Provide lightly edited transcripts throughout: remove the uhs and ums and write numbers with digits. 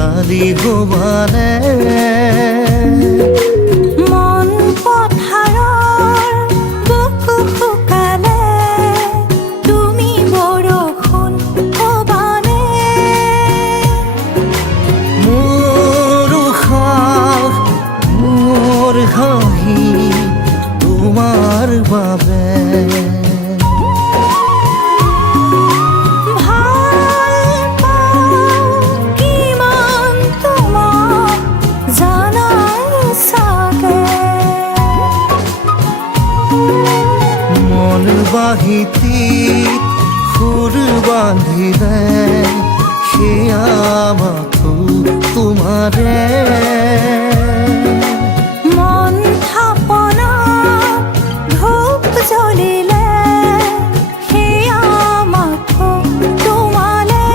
ডালি হোবাৰে মন পথাৰৰ বুকু শুকালে তুমি বৰষুণ হ'বানে মোৰ উশাহ মোৰ হাঁহি তোমাৰ বাবে বাহিতিত সুৰ বান্ধিলে সেয়া মাথো তোমাৰে মন থাপনাত ধূপ জ্বলিলে সেয়া মাথো তোমালে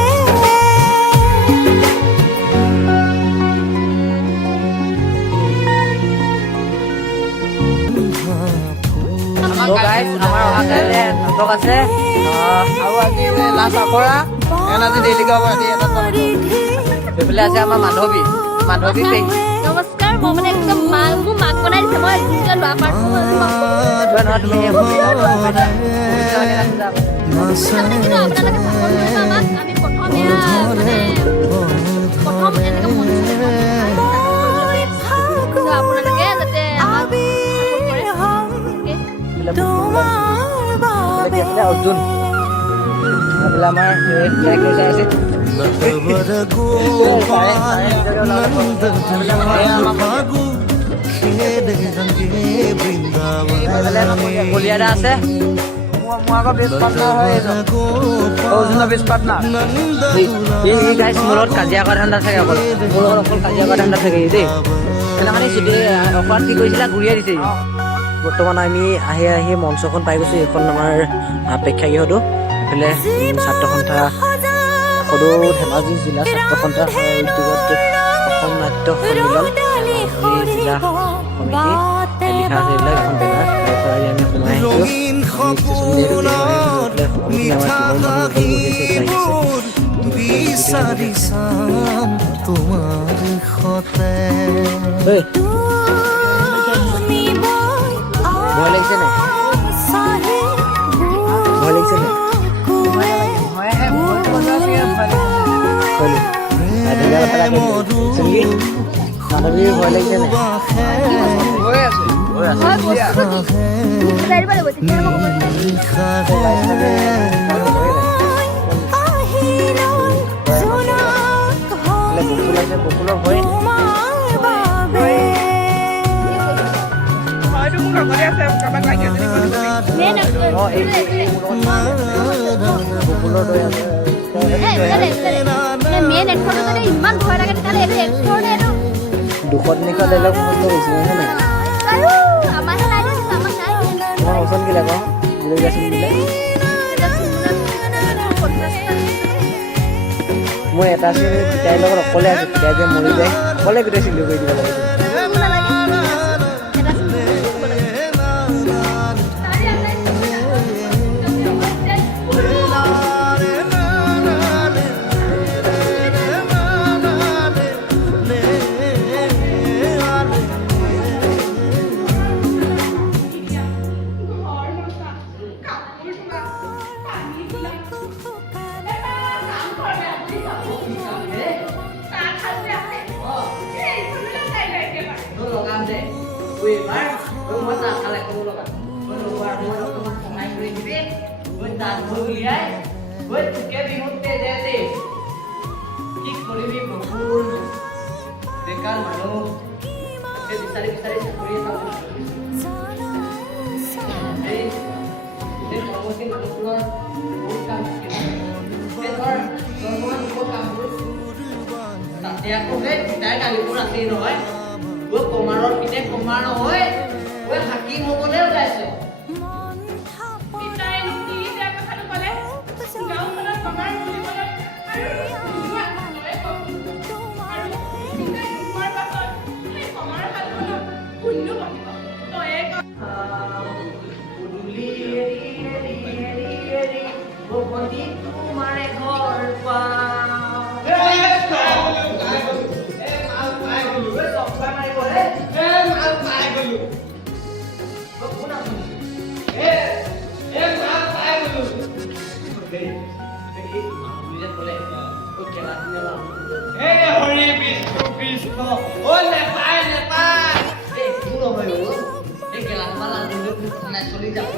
তো গাইজ আমাৰ অহা কাইলৈ নাটক আছে আৰু আজি লাষ্ট আখৰা আজি দেৰিলৈকে হ'ব ৰাতি এটা সেইফালে আছে আমাৰ মাধৱী পেহী নমস্কাৰ মই মানে একদম মোৰ মাক বনাই দিছে মই লোৱা পাৰ্ট তুমি আমি প্ৰথম এনেকৈ আপোনালোকে যাতে অৰ্জুন আমাৰ নটৱৰ গোপাল নন্দ ভাগু খেদ ৰঙে বৃন্দাবন কলিয়াদা আছে মোৰ আগৰ বেষ্ট পাৰ্টনাৰ হয় অৰ্জুনৰ বেষ্ট পাৰ্টনাৰ গাইজ মোৰ লগত কাজিয়া কৰা ধান্দা থাকে অকল মোৰ লগত অকল কাজিয়া কৰা ধান্দা থাকে দেই সেইদিনাখনি অফাৰ কি কৰিছিলা ঘূৰিয়াই দিছে বৰ্তমান আমি আহি মঞ্চখন পাই গৈছোঁ এইখন আমাৰ প্ৰেক্ষাগৃহটো এইফালে ছাত্ৰ সন্থা সদৌ ধেমাজি জিলা ছাত্ৰ সন্থা উদ্যোগত অসম নাট্য সন্মিলন জিলা সমিতি লিখা আছে এইবিলাক এখন বেনাৰ তাৰপৰা আমি সোমাই বিচাৰি চাম তোমাৰ সতে ভয় লাগিছে নাই ভয় লাগিছে নাই মাধৱীৰ ভয় লাগিছে নাই বকুলৰ ভয় মেইন এক্টৰটো যদি ইমান ভয় লাগে তেতিয়াহ'লে এইটো এক্টৰনে এইটো 200-300 ডাইলগ মুখস্থ কৰিছে নহয় নাই আমাৰহে নাই আমাক নাই তোমাৰ ওচৰত কি লাগে বুলে গাছ দিলে মই এটা আছে পিতাইৰ লগত অকলে আছোঁ পিতাই যে মৰি যায় অকলে গোটেই চিন্তা কৰি দিব লাগে বেকাৰ মানুহ বিচাৰি বিচাৰি চাকৰি মানুহবোৰৰ বহুত কাম থাকে তাতে আকৌ সেই পিতাই গালিবোৰ আছেই নহয় কমাৰৰ পিনে কমাৰ নহয় হাকিম হ'বলৈ ওলাইছে তোমাৰে ঘৰ পা চলি যাব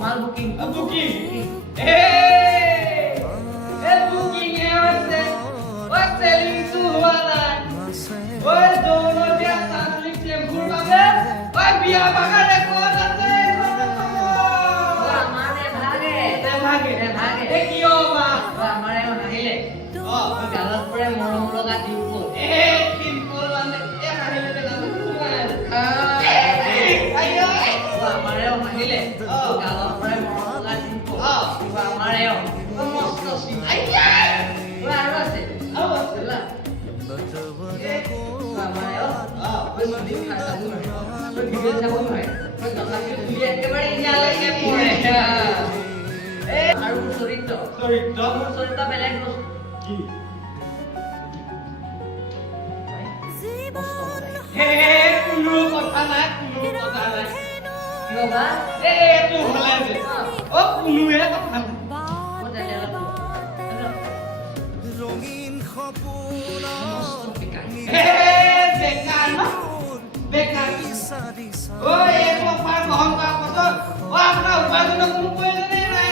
মাল বুকিং মৰম লগা দিও আমাৰেও মাহিলে গালৰ পৰাই মৰম লগা দিও আমাৰেও মস্ত চিন্তা আৰু আছে আমাৰেও দিন খাতা নহয় ভিডিঅ' চাব নহয় তথাপিও তুলি একেবাৰে ইয়ালৈকে পৰে আৰু চৰিত্ৰ বেলেগ বস্তু কি কোনো কথা নাই কিয় বা এইটো হ'লে যে কোনোৱে কথা নাই ৰঙীন সপোন বেকাৰ বিচাৰি এইটো অফাৰ গ্ৰহণ কৰাৰ পাছত আপোনাৰ উপাৰ্জনৰ কোনো প্ৰয়োজনেই নাই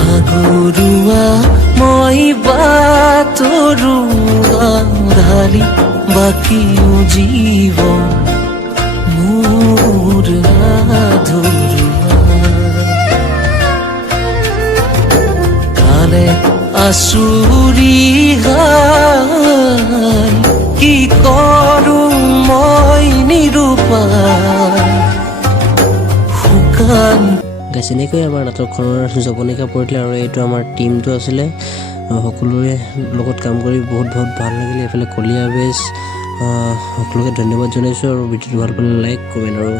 ভাগৰুৱা মই বাটৰুৱা ঢালি বাকীও জীৱন মোৰ আধৰুৱা কালে আচুৰি গাই কি কৰো মই নিৰূপায় শুকান গাইছ এনেকৈ আমাৰ নাটকখনৰ জৱনিকা পৰিলে আৰু এইটো আমাৰ টীমটো আছিলে সকলোৰে লগত কাম কৰি বহুত ভাল লাগিলে এইফালে কলীয়া বেছ সকলোকে ধন্যবাদ জনাইছোঁ আৰু ভিডিঅ'টো ভাল পালে লাইক কমেণ্ট আৰু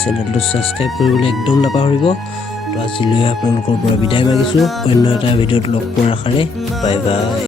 চেনেলটো ছাবস্ক্ৰাইব কৰিবলৈ একদম নাপাহৰিব তো আজিলৈ আপোনালোকৰ পৰা বিদায় মাগিছোঁ অন্য এটা ভিডিঅ'ত লগ পোৱাৰ আশাৰে বাই বাই।